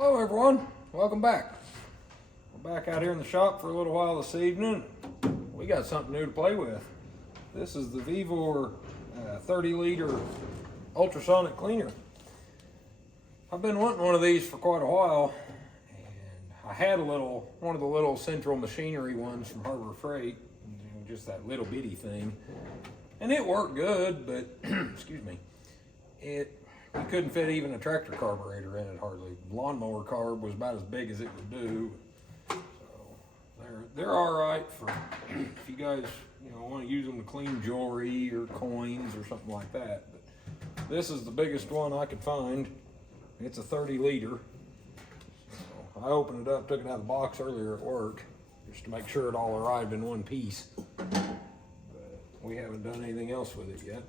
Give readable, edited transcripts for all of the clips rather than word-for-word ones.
Hello everyone, welcome back. We're back out here in the shop for a little while this evening. We got something new to play with. This is the Vevor 30 L Ultrasonic cleaner. I've been wanting one of these for quite a while, and I had one of the little central machinery ones from Harbor Freight, just that little bitty thing, and it worked good, but excuse me, you couldn't fit even a tractor carburetor in it hardly. Lawnmower carb was about as big as it would do. So they're all right for if you guys want to use them to clean jewelry or coins or something like that. But this is the biggest one I could find. It's a 30 liter. So I opened it up, took it out of the box earlier at work just to make sure it all arrived in one piece. But we haven't done anything else with it yet.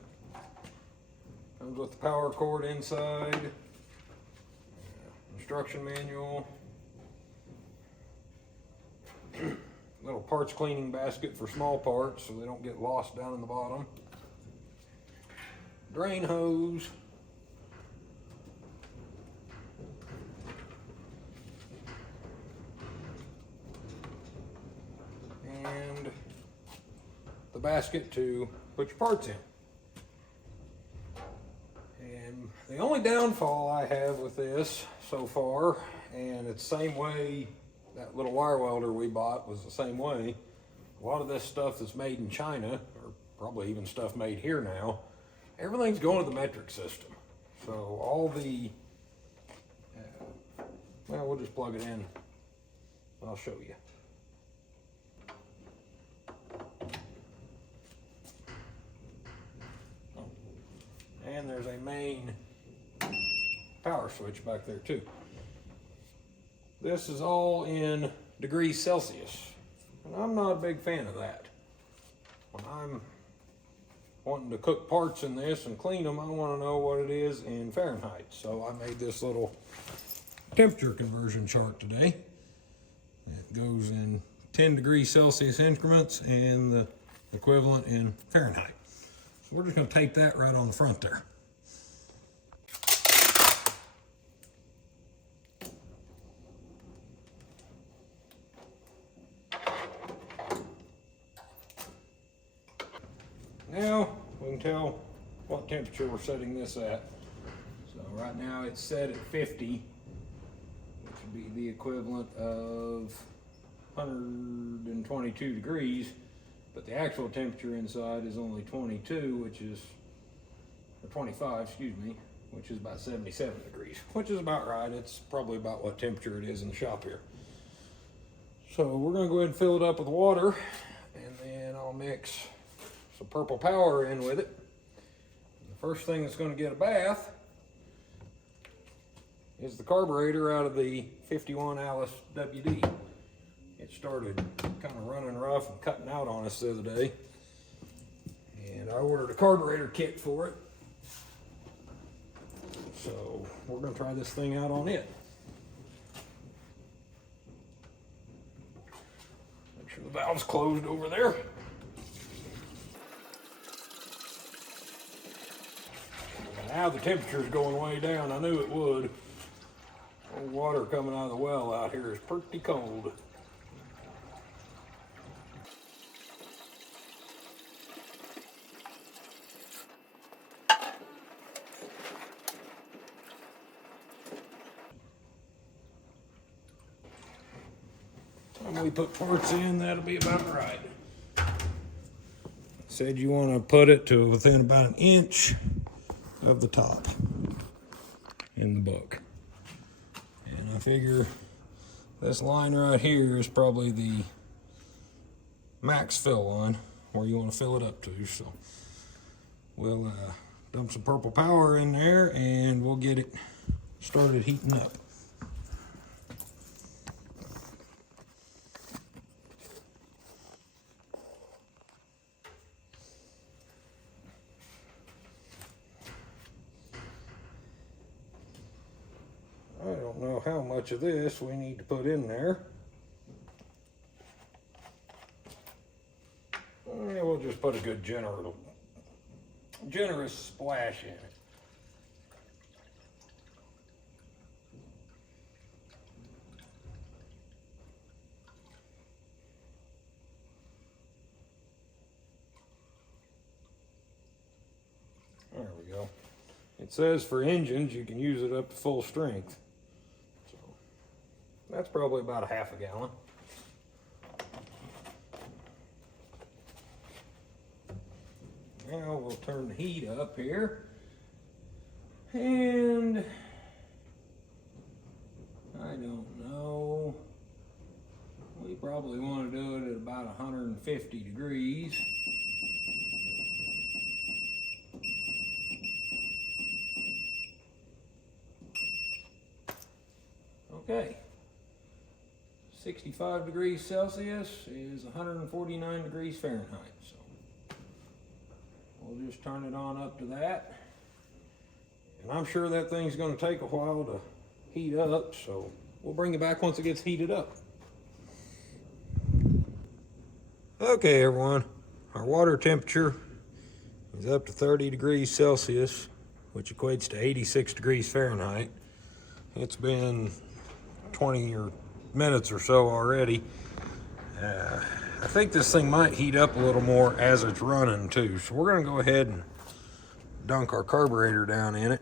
Comes with the power cord inside, instruction manual, little parts cleaning basket for small parts so they don't get lost down in the bottom, drain hose, and the basket to put your parts in. The only downfall I have with this so far, and it's the same way that little wire welder we bought was the same way. A lot of this stuff that's made in China, or probably even stuff made here now, everything's going to the metric system. So all the, well, we'll just plug it in. I'll show you. And there's a main power switch back there too. This is all in degrees Celsius, and I'm not a big fan of that. When I'm wanting to cook parts in this and clean them, I want to know what it is in Fahrenheit. So I made this little temperature conversion chart today. It goes in 10 degrees Celsius increments and the equivalent in Fahrenheit. So we're just going to tape that right on the front there. Now we can tell what temperature we're setting this at. So right now it's set at 50, which would be the equivalent of 122 degrees, but the actual temperature inside is only 22, or 25, excuse me, which is about 77 degrees, which is about right. It's probably about what temperature it is in the shop here. So we're gonna go ahead and fill it up with water, and then I'll mix some purple power in with it. The first thing that's going to get a bath is the carburetor out of the 51 Alice WD. It started kind of running rough and cutting out on us the other day, and I ordered a carburetor kit for it. So we're going to try this thing out on it. Make sure the valve's closed over there. Now the temperature's going way down. I knew it would. Old water coming out of the well out here is pretty cold. When we put parts in, that'll be about right. Said you want to put it to within about an inch of the top in the book. And I figure this line right here is probably the max fill line where you want to fill it up to. So we'll dump some purple power in there and we'll get it started heating up. I don't know how much of this we need to put in there. We'll just put a good generous splash in it. It says for engines you can use it up to full strength. So that's probably about a half a gallon. Now we'll turn the heat up here. And I don't know. We probably want to do it at about 150 degrees. Okay. 65 degrees Celsius is 149 degrees Fahrenheit. So we'll just turn it on up to that. And I'm sure that thing's going to take a while to heat up, so we'll bring it back once it gets heated up. Okay, everyone, our water temperature is up to 30 degrees Celsius, which equates to 86 degrees Fahrenheit. It's been 20 minutes or so already. I think this thing might heat up a little more as it's running too, so we're going to go ahead and dunk our carburetor down in it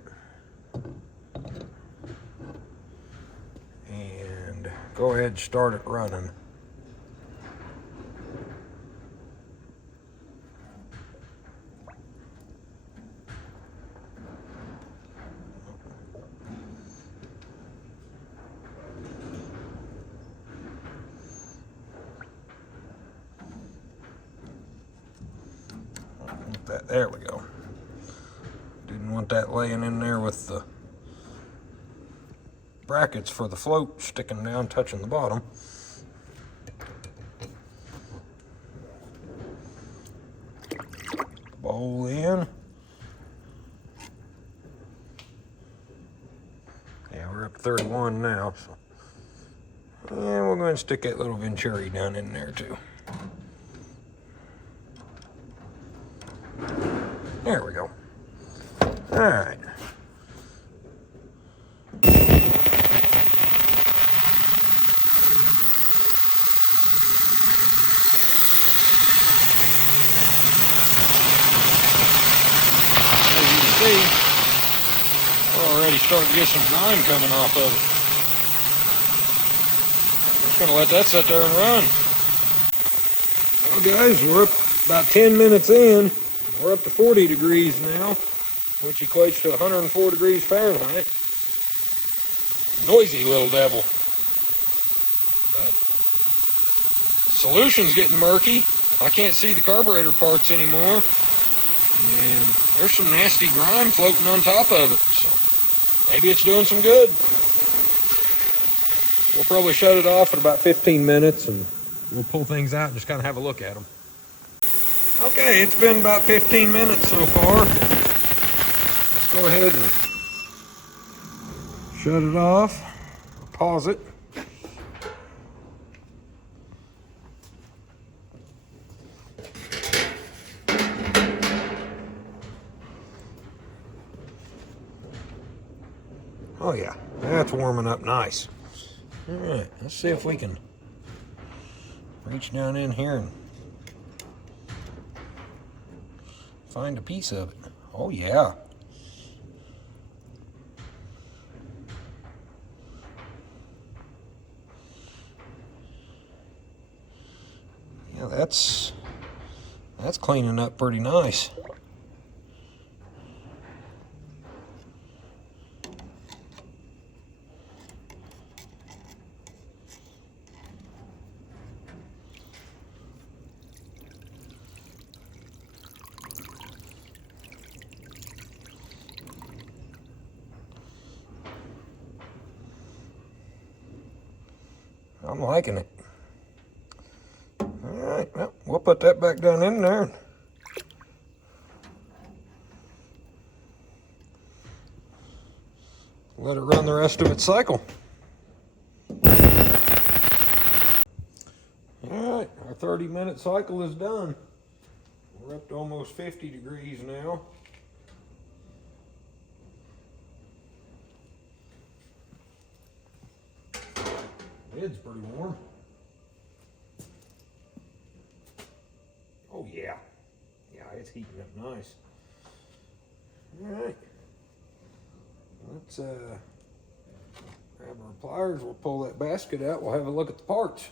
and go ahead and start it running. There we go. Didn't want that laying in there with the brackets for the float sticking down, touching the bottom. Bowl in. Yeah, we're up to 31 now. So. And we're going to stick that little Venturi down in there too. There we go. All right. As you can see, we're already starting to get some grime coming off of it. Just going to let that sit there and run. Well, guys, we're up about 10 minutes in. We're up to 40 degrees now, which equates to 104 degrees Fahrenheit. Noisy little devil. But the solution's getting murky. I can't see the carburetor parts anymore. And there's some nasty grime floating on top of it. So maybe it's doing some good. We'll probably shut it off in about 15 minutes and we'll pull things out and just kind of have a look at them. Okay, it's been about 15 minutes so far. Let's go ahead and shut it off, pause it. Oh yeah, that's warming up nice. All right, let's see if we can reach down in here and find a piece of it. Oh yeah. Yeah, that's cleaning up pretty nice. I'm liking it. All right, well, we'll put that back down in there. Let it run the rest of its cycle. All right, our 30-minute cycle is done. We're up to almost 50 degrees now. Lid's pretty warm. Oh yeah. Yeah, it's heating up nice. All right. Let's grab our pliers, we'll pull that basket out, we'll have a look at the parts.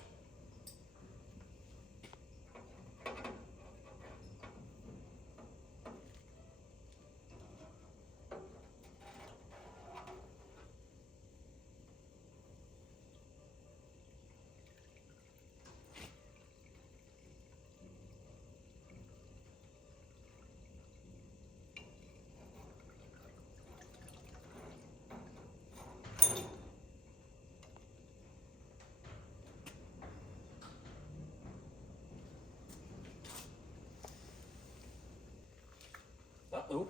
Uh-oh.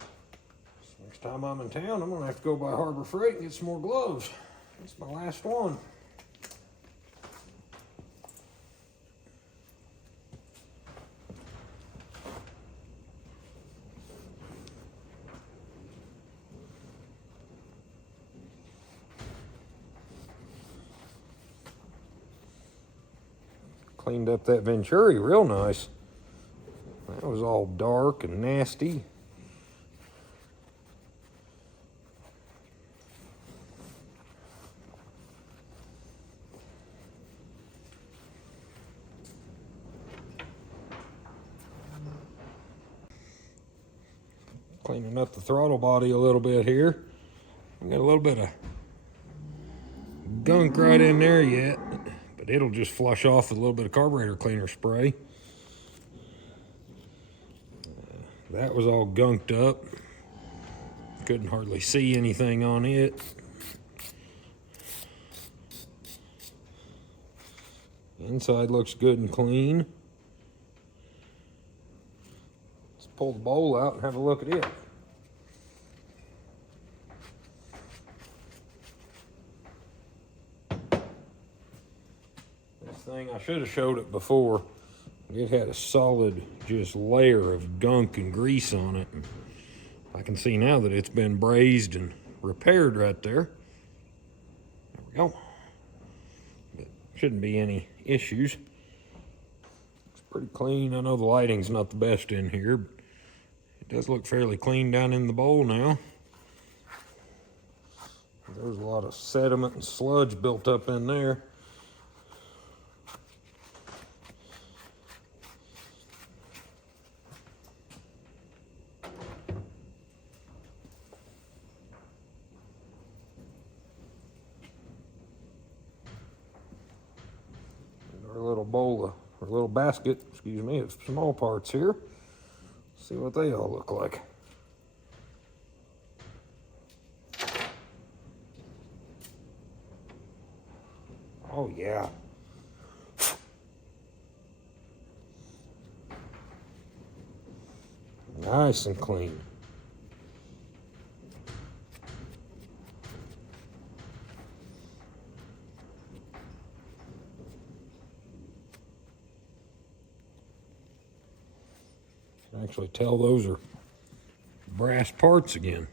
So next time I'm in town, I'm gonna have to go by Harbor Freight and get some more gloves. That's my last one. Cleaned up that Venturi real nice. That was all dark and nasty. Cleaning up the throttle body a little bit here. We got a little bit of gunk right in there yet, but it'll just flush off with a little bit of carburetor cleaner spray. That was all gunked up. Couldn't hardly see anything on it. Inside looks good and clean. Let's pull the bowl out and have a look at it. This thing, I should have showed it before. It had a solid just layer of gunk and grease on it. And I can see now that it's been brazed and repaired right there. There we go. But shouldn't be any issues. It's pretty clean. I know the lighting's not the best in here, but it does look fairly clean down in the bowl now. There's a lot of sediment and sludge built up in there. Our little bowl of, or little basket, excuse me, of small parts here. See what they all look like. Oh yeah. Nice and clean. You can actually tell those are brass parts again.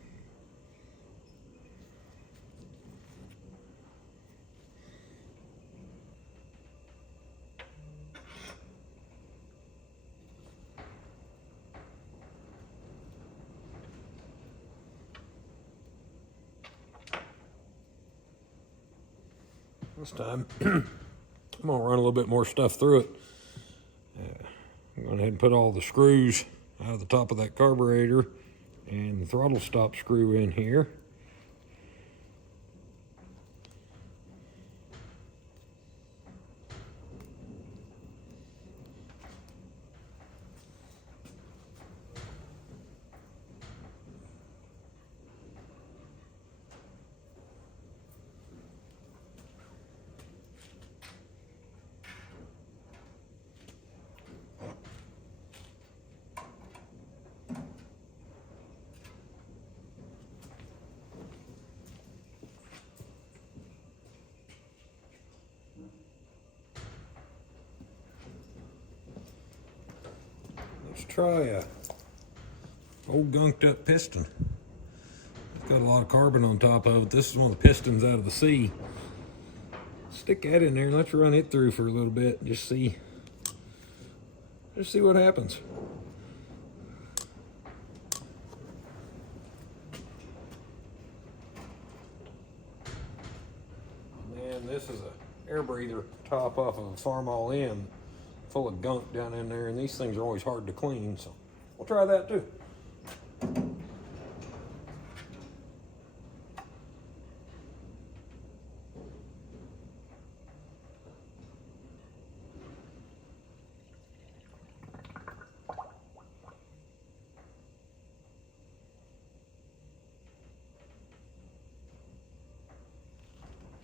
This time, I'm gonna run a little bit more stuff through it. I'm going ahead and put all the screws out of the top of that carburetor and the throttle stop screw in here. Let's try a old gunked up piston. It's got a lot of carbon on top of it. This is one of the pistons out of the sea. Stick that in there and let's run it through for a little bit. Just see what happens. and this is a air breather top off of a Farmall N, full of gunk down in there, and these things are always hard to clean, so we'll try that too.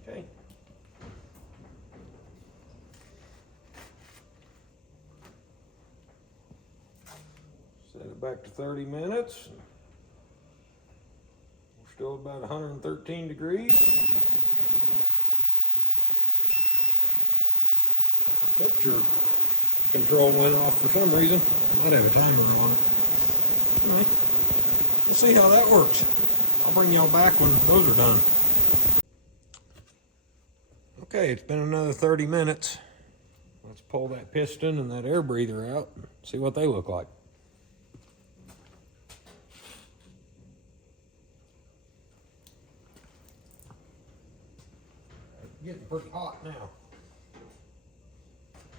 Okay. Set it back to 30 minutes. We're still about 113 degrees. Temperature control went off for some reason. Might have a timer on it. Anyway, we'll see how that works. I'll bring y'all back when those are done. Okay, it's been another 30 minutes. Let's pull that piston and that air breather out and see what they look like. It's getting pretty hot now.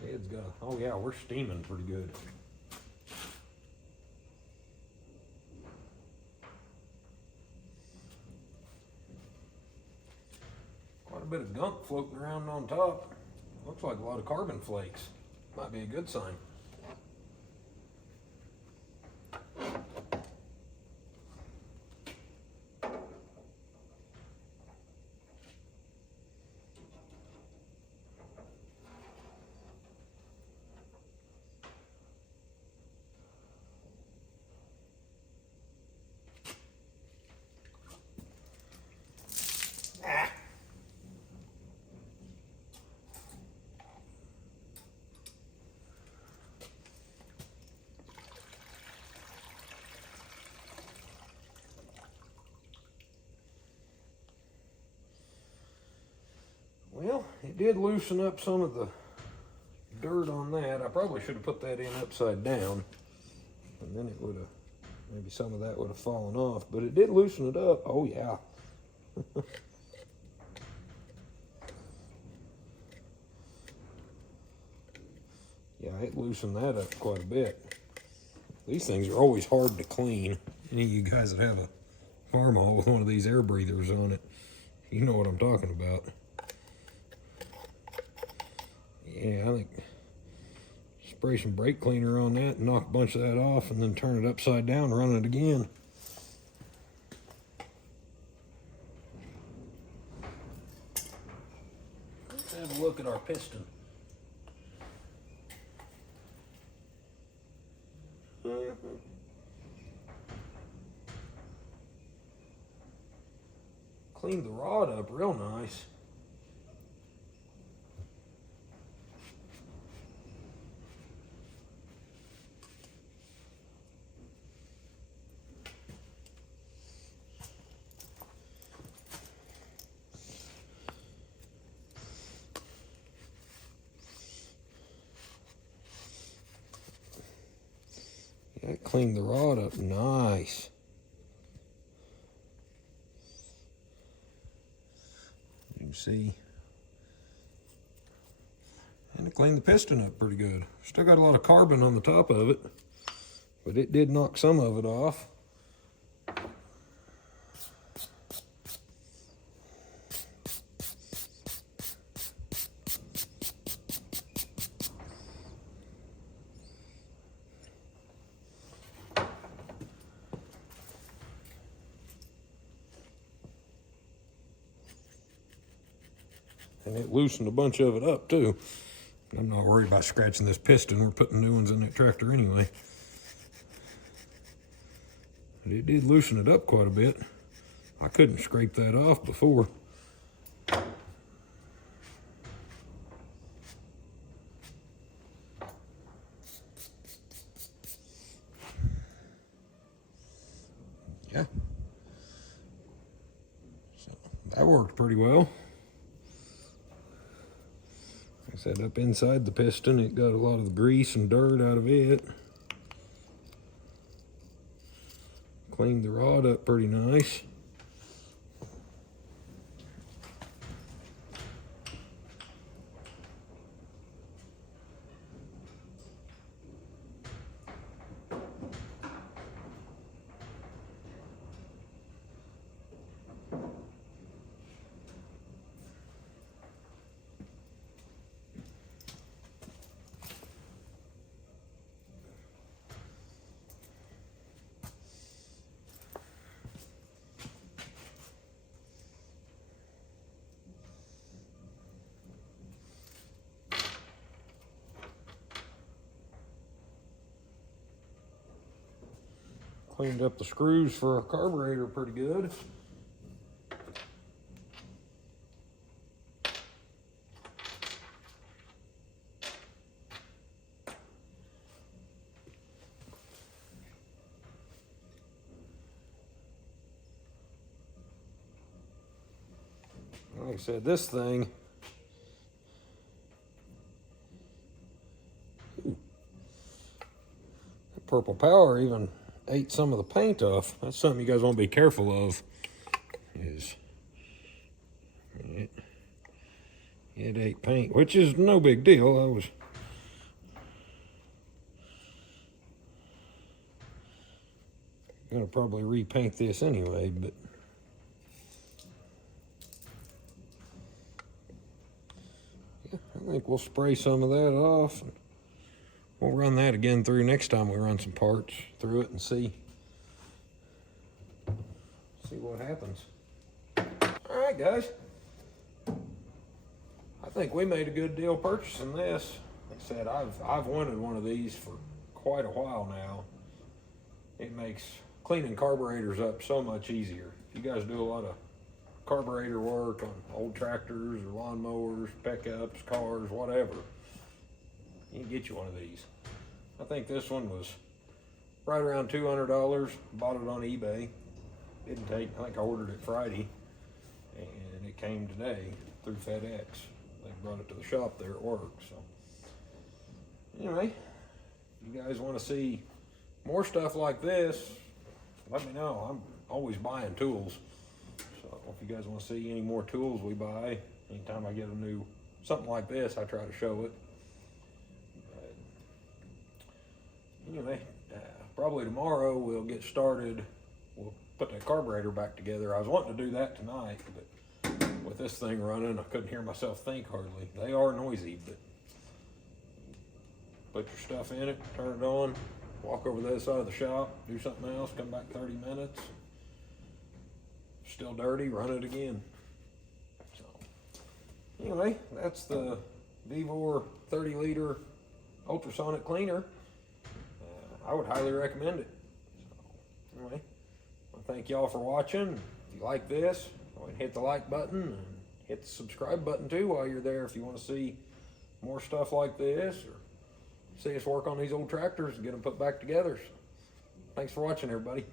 It's got, oh yeah, we're steaming pretty good. Quite a bit of gunk floating around on top. Looks like a lot of carbon flakes. Might be a good sign. Well, it did loosen up some of the dirt on that. I probably should have put that in upside down, and then it would have, maybe some of that would have fallen off, but it did loosen it up. Oh yeah. Yeah, it loosened that up quite a bit. These things are always hard to clean. Any of you guys that have a Farmall with one of these air breathers on it, you know what I'm talking about. Yeah, I think spray some brake cleaner on that and knock a bunch of that off, and then turn it upside down and run it again. Let's have a look at our piston. Cleaned the rod up real nice. That cleaned the rod up nice. You can see. And it cleaned the piston up pretty good. Still got a lot of carbon on the top of it, but it did knock some of it off. And it loosened a bunch of it up too. I'm not worried about scratching this piston. We're putting new ones in that tractor anyway. But it did loosen it up quite a bit. I couldn't scrape that off before. Yeah. So that worked pretty well. Like I said, up inside the piston, it got a lot of the grease and dirt out of it. Cleaned the rod up pretty nice. Cleaned up the screws for our carburetor pretty good. Like I said, this thing, that purple power even ate some of the paint off. That's something you guys want to be careful of. Is it ate paint, which is no big deal. I was gonna probably repaint this anyway, but yeah, I think we'll spray some of that off. And we'll run that again through next time we run some parts through it and see what happens. All right, guys. I think we made a good deal purchasing this. Like I said, I've wanted one of these for quite a while now. It makes cleaning carburetors up so much easier. If you guys do a lot of carburetor work on old tractors or lawnmowers, pickups, cars, whatever, you can get you one of these. I think this one was right around $200. Bought it on eBay. Didn't take, I think I ordered it Friday, and it came today through FedEx. They brought it to the shop there at work. So anyway, if you guys want to see more stuff like this, let me know. I'm always buying tools. So if you guys want to see any more tools we buy, anytime I get a new something like this, I try to show it. But anyway, probably tomorrow we'll get started. We'll put that carburetor back together. I was wanting to do that tonight, but with this thing running, I couldn't hear myself think hardly. They are noisy, but put your stuff in it, turn it on, walk over to the other side of the shop, do something else, come back 30 minutes. Still dirty, run it again. So anyway, that's the Vevor 30L Ultrasonic cleaner. I would highly recommend it. So anyway, well, thank y'all for watching. If you like this, go ahead and hit the like button and hit the subscribe button too while you're there if you want to see more stuff like this or see us work on these old tractors and get them put back together. So, thanks for watching, everybody.